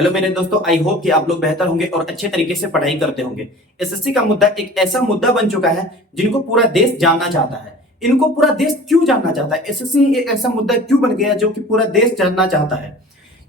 Hello मेरे दोस्तों, I hope कि आप लोग बेहतर होंगे और अच्छे तरीके से पढ़ाई करते होंगे। एसएससी का मुद्दा एक ऐसा मुद्दा बन चुका है जिनको पूरा देश जानना चाहता है। इनको पूरा देश क्यों जानना चाहता है? एसएससी एक ऐसा मुद्दा क्यों बन गया जो कि पूरा देश जानना चाहता है?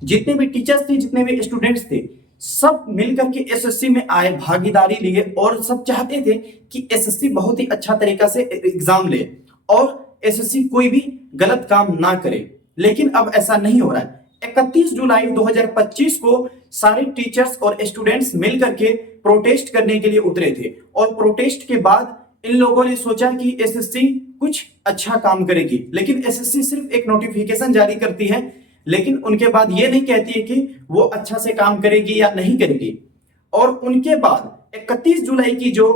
जितने भी टीचर्स थे, जितने भी स्टूडेंट्स थे, सब मिलकर के एसएससी में आए, भागीदारी लिए और सब चाहते थे कि एसएससी बहुत ही अच्छा तरीका से एग्जाम ले और एसएससी कोई भी गलत काम ना करे। लेकिन अब ऐसा नहीं हो रहा है। 31 जुलाई 2025 को सारे टीचर्स और स्टूडेंट्स मिलकर के प्रोटेस्ट करने के लिए उतरे थे और प्रोटेस्ट के बाद इन लोगों ने सोचा कि एसएससी कुछ अच्छा काम करेगी। लेकिन एसएससी सिर्फ एक नोटिफिकेशन जारी करती है, लेकिन उनके बाद ये नहीं कहती है कि वो अच्छा से काम करेगी या नहीं करेगी। और उनके बाद 31 जुलाई की जो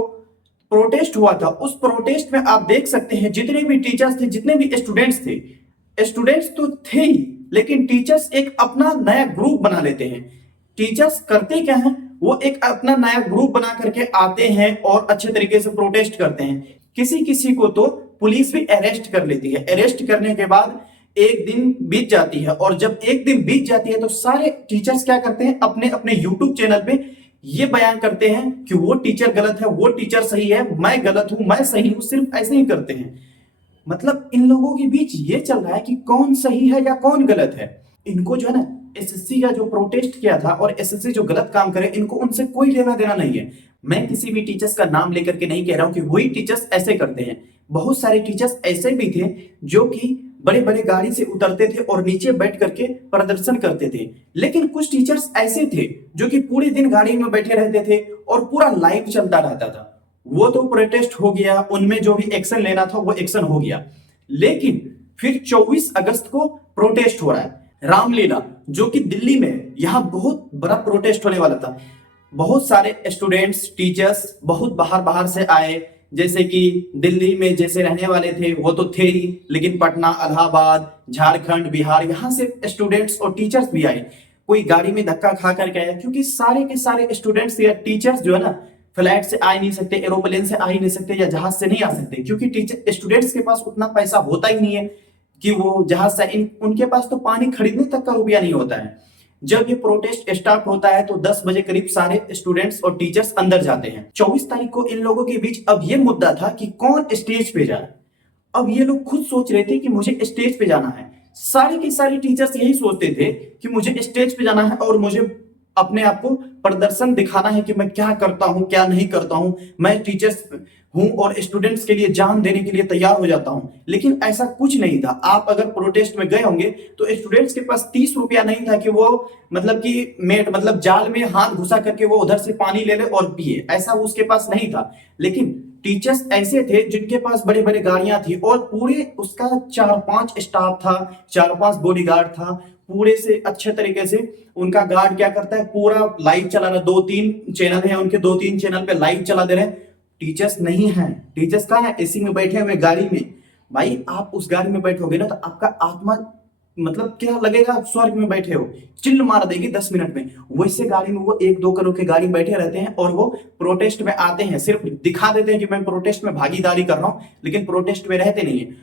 प्रोटेस्ट हुआ था, उस प्रोटेस्ट में आप देख सकते हैं जितने भी टीचर्स थे, जितने भी स्टूडेंट्स थे, स्टूडेंट्स तो थे ही, लेकिन टीचर्स एक अपना नया ग्रुप बना लेते हैं। टीचर्स करते क्या हैं, वो एक अपना नया ग्रुप बना करके आते हैं और अच्छे तरीके से प्रोटेस्ट करते हैं। किसी किसी को तो पुलिस भी अरेस्ट कर लेती है। अरेस्ट करने के बाद एक दिन बीत जाती है और जब एक दिन बीत जाती है तो सारे टीचर्स क्या करते हैं, अपने अपने यूट्यूब चैनल पे ये बयान करते हैं कि वो टीचर गलत है, वो टीचर सही है, मैं गलत हूं, मैं सही हूं। सिर्फ ऐसे ही करते हैं। मतलब इन लोगों के बीच ये चल रहा है कि कौन सही है या कौन गलत है। इनको जो है ना, एसएससी का जो प्रोटेस्ट किया था और एसएससी जो गलत काम करे, इनको उनसे कोई लेना देना नहीं है। मैं किसी भी टीचर्स का नाम लेकर के नहीं कह रहा हूं कि वही टीचर्स ऐसे करते हैं। बहुत सारे टीचर्स ऐसे भी थे जो कि बड़े बड़े गाड़ी से उतरते थे और नीचे बैठ करके प्रदर्शन करते थे। लेकिन कुछ टीचर्स ऐसे थे जो कि पूरे दिन गाड़ी में बैठे रहते थे और पूरा लाइव चलता रहता था। वो तो प्रोटेस्ट हो गया, उनमें जो भी एक्शन लेना था वो एक्शन हो गया। लेकिन फिर 24 अगस्त को प्रोटेस्ट हो रहा है, रामलीला, जो कि दिल्ली में, यहां बहुत बड़ा प्रोटेस्ट होने वाला था। बहुत सारे स्टूडेंट्स, टीचर्स बहुत बाहर बाहर से आए। जैसे कि दिल्ली में जैसे रहने वाले थे वो तो थे ही, लेकिन पटना, इलाहाबाद, झारखंड, बिहार, यहां से स्टूडेंट्स और टीचर्स भी आए। कोई गाड़ी में धक्का खा करके आया, क्योंकि सारे के सारे स्टूडेंट्स या टीचर्स जो है ना, फ्लाइट से आ ही नहीं सकते, एरोप्लेन से आ ही नहीं सकते या जहाज से नहीं आ सकते, क्योंकि टीचर स्टूडेंट्स के पास उतना पैसा होता ही नहीं है कि वो जहाज से, उनके पास तो पानी खरीदने तक का रुपया नहीं होता है। जब ये प्रोटेस्ट स्टार्ट होता है तो 10 बजे करीब सारे स्टूडेंट्स और टीचर्स अंदर जाते हैं। 24 तारीख को इन लोगों के बीच अब ये मुद्दा था कि कौन स्टेज पे जाए। अब ये लोग खुद सोच रहे थे कि मुझे स्टेज पे जाना है। सारे के सारे टीचर्स यही सोचते थे कि मुझे स्टेज पे जाना है और मुझे अपने आप को प्रदर्शन दिखाना है कि मैं क्या करता हूं, क्या नहीं करता हूं। मैं टीचर्स हूं और स्टूडेंट्स के लिए जान देने के लिए तैयार हो जाता हूं। लेकिन ऐसा कुछ नहीं था। आप अगर प्रोटेस्ट में गए होंगे तो स्टूडेंट्स के पास 30 रुपया नहीं था कि वो मतलब कि मेट जाल में हाथ घुसा करके वो उधर से पानी ले ले और पिए, ऐसा उसके पास नहीं था। लेकिन टीचर्स ऐसे थे जिनके पास बड़े बड़े गाड़ियां थी और पूरे उसका 4-5 स्टाफ था, 4-5 बॉडीगार्ड था। पूरे से अच्छे तरीके से उनका गार्ड क्या करता है, पूरा लाइव चला रहा है। 2-3 चैनल है उनके, 2-3 चैनल पे लाइव चला दे रहे हैं। टीचर्स नहीं है। टीचर्स कहाँ है? एसी में बैठे हुए गाड़ी में। भाई आप उस गाड़ी में बैठोगे ना तो आपका आत्मा मतलब क्या लगेगा, स्वर्ग में बैठे हो, चिल्ल मार देगी 10 मिनट में। वैसे गाड़ी में वो 1-2 करोड़ की गाड़ी में बैठे रहते हैं और वो प्रोटेस्ट में आते हैं, सिर्फ दिखा देते हैं कि मैं प्रोटेस्ट में भागीदारी कर रहा हूं, लेकिन प्रोटेस्ट में रहते नहीं है।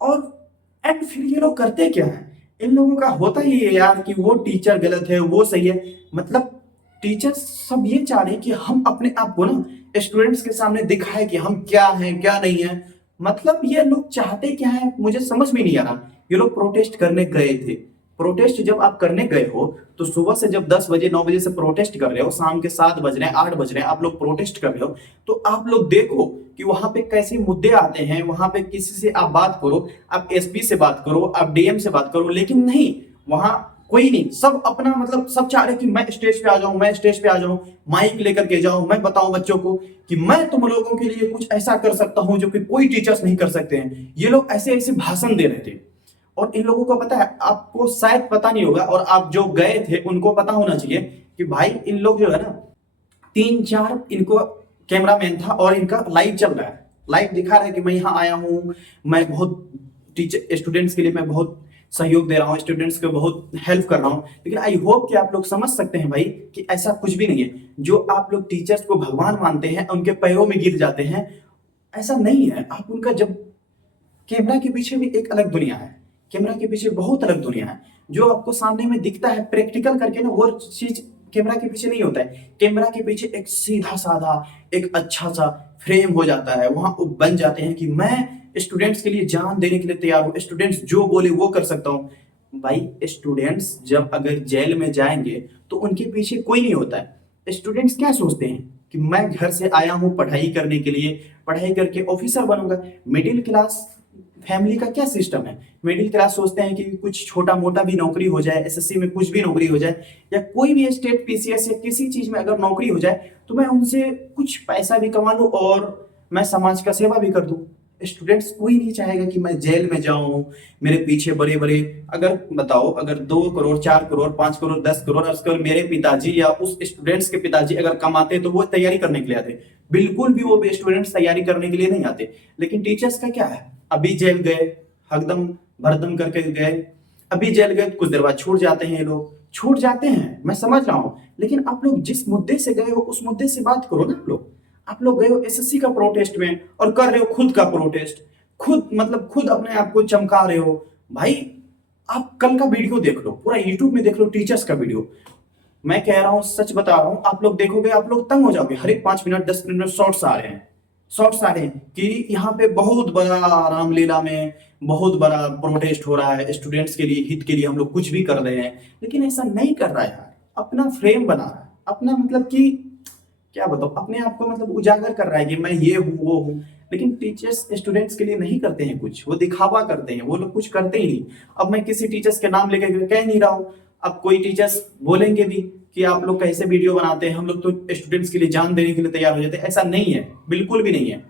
और एंड फिर ये लोग करते क्या है, इन लोगों का होता ही है यार कि वो टीचर गलत है, वो सही है। मतलब टीचर्स सब ये चाह रहे हैं कि हम अपने आप को ना स्टूडेंट्स के सामने दिखाए कि हम क्या हैं क्या नहीं है। मतलब ये लोग चाहते क्या है, मुझे समझ में नहीं आ रहा। ये लोग प्रोटेस्ट करने गए थे। प्रोटेस्ट जब आप करने गए हो तो सुबह से जब 10 बजे 9 बजे से प्रोटेस्ट कर रहे हो, शाम के 7 बज रहे हैं, 8 बज रहे हैं, आप लोग प्रोटेस्ट कर रहे हो, तो आप लोग देखो कि वहां पे कैसे मुद्दे आते हैं। वहां पे किसी से आप बात करो, आप एसपी से बात करो, आप डीएम से बात करो, लेकिन नहीं, वहां कोई नहीं। सब अपना मतलब सब चाह रहे कि मैं स्टेज पे आ जाऊं, मैं स्टेज पे आ जाऊं, माइक लेकर के जाऊं, मैं बताऊं बच्चों को कि मैं तुम लोगों के लिए कुछ ऐसा कर सकता हूं जो कि कोई टीचर्स नहीं कर सकते हैं। ये लोग ऐसे ऐसे भाषण दे रहे थे। और इन लोगों को पता है, आपको शायद पता नहीं होगा और आप जो गए थे उनको पता होना चाहिए कि भाई इन लोग जो है ना, 3-4 इनको कैमरामैन था और इनका लाइव चल रहा है, लाइव दिखा रहा है कि मैं यहाँ आया हूँ, मैं बहुत टीचर स्टूडेंट्स के लिए मैं बहुत सहयोग दे रहा हूँ, स्टूडेंट्स को बहुत हेल्प कर रहा हूँ। लेकिन आई होप कि आप लोग समझ सकते हैं भाई कि ऐसा कुछ भी नहीं है। जो आप लोग टीचर्स को भगवान मानते हैं, उनके पैरों में गिर जाते हैं, ऐसा नहीं है। आप उनका जब कैमरा के पीछे भी एक अलग दुनिया है। कैमरा के पीछे बहुत अलग दुनिया है। जो आपको सामने में दिखता है प्रैक्टिकल करके ना, वो चीज कैमरा के पीछे नहीं होता है। कैमरा के पीछे एक सीधा साधा एक अच्छा सा फ्रेम हो जाता है, वहां वो बन जाते हैं कि मैं स्टूडेंट्स के लिए जान देने के लिए तैयार हूँ, स्टूडेंट्स जो बोले वो कर सकता हूँ। भाई स्टूडेंट्स जब अगर जेल में जाएंगे तो उनके पीछे कोई नहीं होता है। स्टूडेंट्स क्या सोचते हैं कि मैं घर से आया हूँ पढ़ाई करने के लिए, पढ़ाई करके ऑफिसर बनूंगा। मिडिल क्लास फैमिली का क्या सिस्टम है, मिडिल क्लास सोचते हैं कि कुछ छोटा मोटा भी नौकरी हो जाए, एसएससी में कुछ भी नौकरी हो जाए, या कोई भी स्टेट पीसीएस या किसी चीज में अगर नौकरी हो जाए तो मैं उनसे कुछ पैसा भी कमा लूं और मैं समाज का सेवा भी कर दूं। स्टूडेंट्स कोई नहीं चाहेगा कि मैं जेल में जाऊं, मेरे पीछे बड़े बड़े, अगर बताओ अगर 2 करोड़ 4 करोड़ 5 करोड़ 10 करोड़ अगर मेरे पिताजी या उस स्टूडेंट्स के पिताजी अगर कमाते तो वो तैयारी करने के लिए आते। बिल्कुल भी वो स्टूडेंट्स तैयारी करने के लिए नहीं आते। लेकिन टीचर्स का क्या है, अभी जेल गए, हकदम भरदम करके गए, अभी जेल गए, कुछ देर बाद छूट जाते हैं, ये लोग छूट जाते हैं, मैं समझ रहा हूं। लेकिन आप लोग जिस मुद्दे से गए हो उस मुद्दे से बात करो ना। आप लोग गए हो एसएससी का प्रोटेस्ट में और कर रहे हो खुद का प्रोटेस्ट, खुद मतलब खुद अपने आप को चमका रहे हो। भाई आप कल का वीडियो देख लो, पूरा यूट्यूब में देख लो टीचर्स का वीडियो। मैं कह रहा हूं, सच बता रहा हूं, आप लोग देखोगे आप लोग तंग हो जाओगे। हर एक 5 मिनट 10 मिनट में शॉर्ट्स आ रहे हैं, शॉर्ट्स आ रहे हैं कि यहाँ पे बहुत बड़ा रामलीला में बहुत बड़ा प्रोटेस्ट हो रहा है, स्टूडेंट्स के लिए हित के लिए हम लोग कुछ भी कर रहे हैं। लेकिन ऐसा नहीं कर रहा है यार, अपना फ्रेम बना रहा है, अपना मतलब कि क्या बताओ, अपने आप को मतलब उजागर कर रहा है कि मैं ये हूँ वो हूँ। लेकिन टीचर्स स्टूडेंट्स के लिए नहीं करते हैं कुछ, वो दिखावा करते हैं, वो लोग कुछ करते ही नहीं। अब मैं किसी टीचर्स के नाम लेके कह नहीं रहा हूँ, अब कोई टीचर्स बोलेंगे भी कि आप लोग कैसे वीडियो बनाते हैं, हम लोग तो स्टूडेंट्स के लिए जान देने के लिए तैयार हो जाते हैं। ऐसा नहीं है, बिल्कुल भी नहीं है।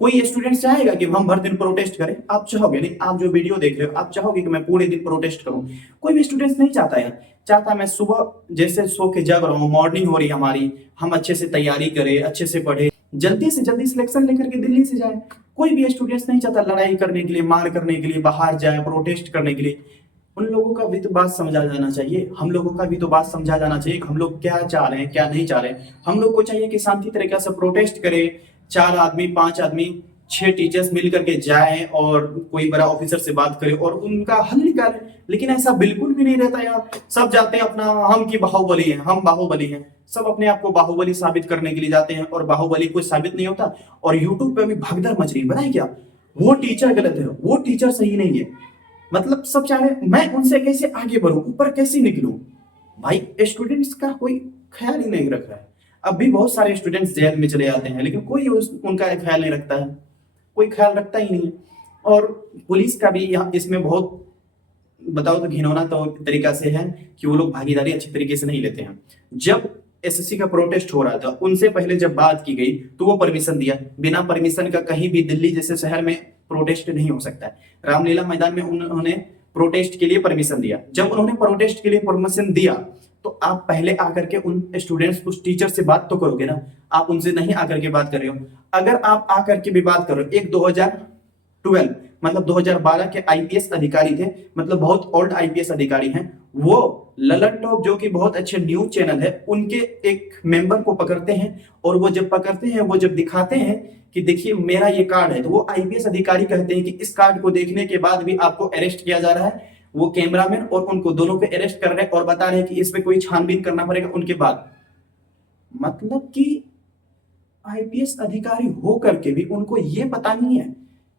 कोई स्टूडेंट चाहेगा कि हम भर दिन प्रोटेस्ट करें? आप चाहोगे नहीं। आप जो वीडियो देख रहे हो आप चाहोगे कि मैं पूरे दिन प्रोटेस्ट करूं? कोई भी स्टूडेंट नहीं चाहता है। चाहता मैं सुबह जैसे सो के जग रहा हूं, मॉर्निंग हो रही है हमारी, हम अच्छे से तैयारी करें, अच्छे से पढ़े, जल्दी से जल्दी सिलेक्शन लेकर के दिल्ली से जाए। कोई भी स्टूडेंट्स नहीं चाहता लड़ाई करने के लिए, मार करने के लिए बाहर जाए प्रोटेस्ट करने के लिए। उन लोगों का भी तो बात समझा जाना चाहिए, हम लोगों का भी तो बात समझा जाना चाहिए कि हम लोग क्या चाह रहे हैं क्या नहीं चाह रहे हैं। हम लोग को चाहिए कि शांति तरीके से प्रोटेस्ट करें, 4 आदमी 5 आदमी 6 टीचर्स मिल करके जाएं और कोई बड़ा ऑफिसर से बात करें और उनका हल निकालें। लेकिन ऐसा बिल्कुल भी नहीं रहता यार, सब जाते हैं अपना हम की बाहुबली हैं, हम बाहुबली हैं, सब अपने आप को बाहुबली साबित करने के लिए जाते हैं और बाहुबली कोई साबित नहीं होता। और यूट्यूब पे भी भगदड़ मच रही, बताए क्या, वो टीचर गलत है, वो टीचर सही नहीं है, मतलब सब चाहे मैं उनसे कैसे आगे बढ़ूं, ऊपर कैसे निकलूं। भाई स्टूडेंट्स का कोई ख्याल ही नहीं रख रहा है। अब भी बहुत सारे स्टूडेंट्स जेल में चले जाते हैं लेकिन कोई उनका ख्याल नहीं रखता है, कोई ख्याल रखता ही नहीं है। और पुलिस का भी यहाँ इसमें बहुत बताओ तो घिनौना तो तरीका से है कि वो लोग भागीदारी अच्छी तरीके से नहीं लेते हैं। जब एसएससी का प्रोटेस्ट हो रहा था उनसे पहले जब बात की गई तो वो परमिशन दिया, बिना परमिशन का कहीं भी दिल्ली जैसे शहर में प्रोटेस्ट नहीं हो सकता है। रामलीला मैदान में उन्होंने प्रोटेस्ट के लिए परमिशन दिया। जब उन्होंने प्रोटेस्ट के लिए परमिशन दिया तो आप पहले आकर के उन स्टूडेंट्स उस टीचर से बात तो करोगे ना, आप उनसे नहीं आकर के बात कर रहे हो। अगर आप आकर के भी बात करो, एक 2012 मतलब 2012 के आईपीएस अधिकारी थे, मतलब बहुत ओल्ड आईपीएस अधिकारी हैं, वो ललन टॉप जो कि बहुत अच्छे न्यूज चैनल है उनके एक मेंबर को पकड़ते हैं और वो जब पकड़ते हैं, वो जब दिखाते हैं कि देखिए मेरा ये कार्ड है, तो वो आईपीएस अधिकारी कहते हैं कि इस कार्ड को देखने के बाद भी आपको अरेस्ट किया जा रहा है। वो कैमरामैन और उनको दोनों को अरेस्ट कर रहे हैं और बता रहे हैं कि इसमें कोई छानबीन करना पड़ेगा उनके बाद। मतलब कि आईपीएस अधिकारी हो करके भी उनको ये पता नहीं है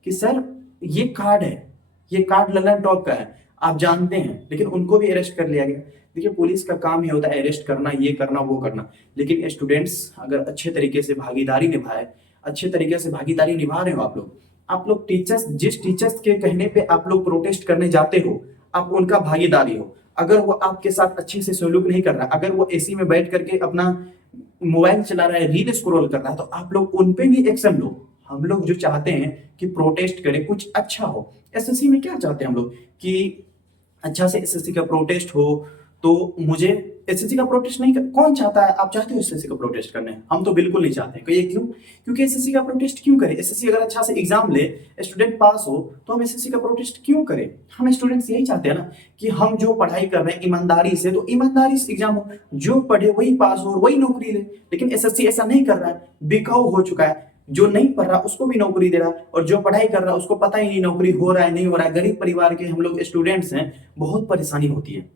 कि सर ये कार्ड है, ये कार्ड ललन टॉप का है, आप जानते हैं, लेकिन उनको भी अरेस्ट कर लिया गया। देखिए पुलिस का काम ही होता है अरेस्ट करना, ये करना वो करना। लेकिन स्टूडेंट्स अगर अच्छे तरीके से भागीदारी निभाए, अच्छे तरीके से भागीदारी निभा रहे हो आप लोग टीचर्स, जिस टीचर्स के कहने पे आप लोग प्रोटेस्ट करने जाते हो आप उनका भागीदारी हो। अगर वो आपके साथ अच्छे से सलूक नहीं कर रहा, अगर वो एसी में बैठ करके अपना मोबाइल चला रहा है, रील स्क्रॉल कर रहा है, तो आप लोग उन पे भी एक्शन लो। हम लोग जो चाहते हैं कि प्रोटेस्ट करें, कुछ अच्छा हो। एसएससी में क्या चाहते हैं हम लोग कि अच्छा से एसएससी का प्रोटेस्ट हो। तो मुझे एसएससी का प्रोटेस्ट नहीं कौन चाहता है, आप चाहते हो एसएससी का प्रोटेस्ट करने? हम तो बिल्कुल नहीं चाहते। ये क्यों? क्योंकि एसएससी का प्रोटेस्ट क्यों करें? एसएससी अगर अच्छा से एग्जाम ले, स्टूडेंट पास हो, तो हम एसएससी का प्रोटेस्ट क्यों करें? हम स्टूडेंट्स यही चाहते हैं ना कि हम जो पढ़ाई कर रहे हैं ईमानदारी से, तो ईमानदारी से एग्जाम हो, जो पढ़े वही पास हो और वही नौकरी ले। लेकिन एसएससी ऐसा नहीं कर रहा है, बिकाऊ हो चुका है। जो नहीं पढ़ रहा उसको भी नौकरी दे रहा है, और जो पढ़ाई कर रहा है उसको पता ही नहीं नौकरी हो रहा है नहीं हो रहा है। गरीब परिवार के हम लोग स्टूडेंट्स हैं, बहुत परेशानी होती है।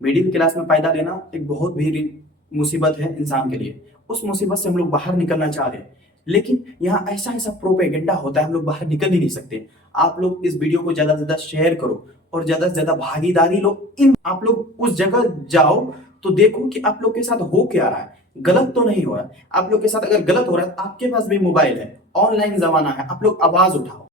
मिडिल क्लास में पैदा लेना एक बहुत भी मुसीबत है इंसान के लिए। उस मुसीबत से हम लोग बाहर निकलना चाह रहे हैं, लेकिन यहाँ ऐसा ऐसा प्रोपेगेंडा होता है, हम लोग बाहर निकल ही नहीं सकते। आप लोग इस वीडियो को ज्यादा से ज्यादा शेयर करो और ज्यादा से ज्यादा भागीदारी लो। इन आप लोग उस जगह जाओ तो देखो कि आप लोग के साथ हो क्या रहा है, गलत तो नहीं हो रहा है। आप लोग के साथ अगर गलत हो रहा है, आपके पास भी मोबाइल है, ऑनलाइन जमाना है, आप लोग आवाज उठाओ।